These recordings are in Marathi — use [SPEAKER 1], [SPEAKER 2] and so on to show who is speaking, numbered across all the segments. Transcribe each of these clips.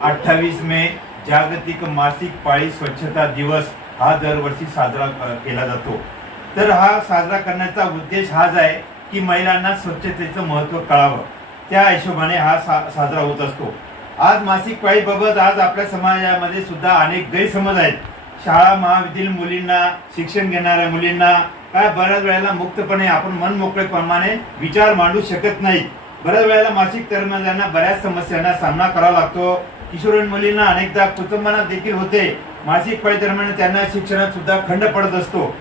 [SPEAKER 1] अठ्ठावीस मे जागतिक मासिक पाळी स्वच्छता दिवस हा दरवर्षी साजरा केला जातो. तर हा साजरा करण्याचा उद्देश हाच आहे की महिलांना स्वच्छतेचं महत्त्व कळावं. त्या हिशोबाने हा सा साजरा होत असतो. आज मासिक पाळीबाबत आज आपल्या समाजामध्ये सुद्धा अनेक गैरसमज आहेत. शाळा महाविद्यालयीन मुलींना शिक्षण घेणाऱ्या मुलींना काय बऱ्याच वेळेला मुक्तपणे आपण मन मोकळेपणाने विचार मांडू शकत नाही. बऱ्याच वेळेला मासिक दरम्यान बऱ्याच समस्यांना सामना करावा लागतो. किशोरीन मुलींना अनेकदा कुटुंबांना देखील होते. मासिक पाळी दरम्यान त्यांना शिक्षणात सुद्धा खंड पडत असतो.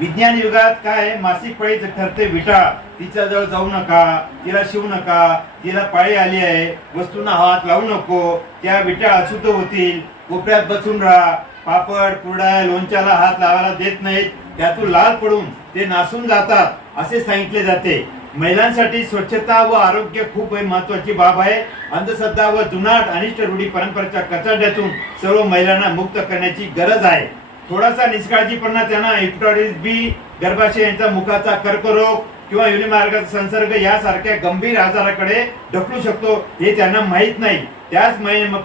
[SPEAKER 1] विज्ञान युगात काय मासिक पाळी ठरते विटा. तिच्या जवळ जाऊ नका तिला शिवू नका तिला पाळी आली आहे वस्तूंना हात लावू नको त्या विटा अशुद्ध होतील कोपऱ्यात बसून राहा. पापड कुरडा लोणच्याला हात लावायला देत नाहीत. त्यातून लाल पडून ते नासून जातात असे सांगितले जाते. महिलांसाठी स्वच्छता व आरोग्य खूप महत्वाची बाब आहे. अंधश्रद्धा व जुनाट अनिष्ट रूढी परंपरेच्या कचाड्यातून सर्व महिलांना मुक्त करण्याची गरज आहे. थोडासा निष्काळजीपणा त्यांना हेपटायटिस बी गर्भाशय यांचा मुखाचा कर्करोग किंवा युनिमार्गाचा संसर्ग यासारख्या गंभीर आजाराकडे ढकलू शकतो हे त्यांना माहीत नाही. त्याच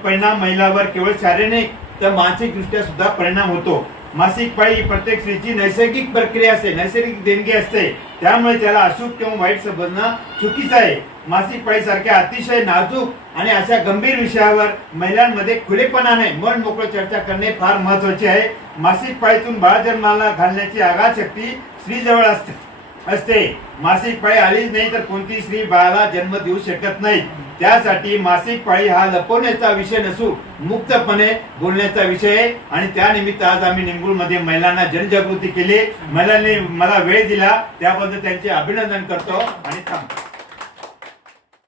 [SPEAKER 1] परिणाम महिलावर केवळ शारीरिक तर मानसिक दृष्ट्या सुद्धा परिणाम होतो. मासिक पाळी ही प्रत्येक स्त्रीची नैसर्गिक प्रक्रिया असते नैसर्गिक देणगी असते. त्यामुळे त्याला अशुभ किंवा वाईट समजणं चुकीचं आहे. मासिक पाळी सारख्या अतिशय नाजूक आणि अशा गंभीर विषयावर महिलांमध्ये खुलेपणाने मन मोकळं चर्चा करणे फार महत्त्वाचे आहे. मासिक पाळीतून बाळ जन्माला घालण्याची आघात शक्ती स्त्रीजवळ असते. असते. मासिक पाळी आलीच नाही तर कोणती स्त्री बाळाला जन्म देऊ शकत नाही. त्यासाठी मासिक पाळी हा लपवण्याचा विषय नसून मुक्तपणे बोलण्याचा विषय आहे. आणि त्यानिमित्त आज आम्ही निंगुळमध्ये महिलांना जनजागृती केली. महिलांनी मला वेळ दिला. त्याबद्दल त्यांचे अभिनंदन करतो. आणि थांबतो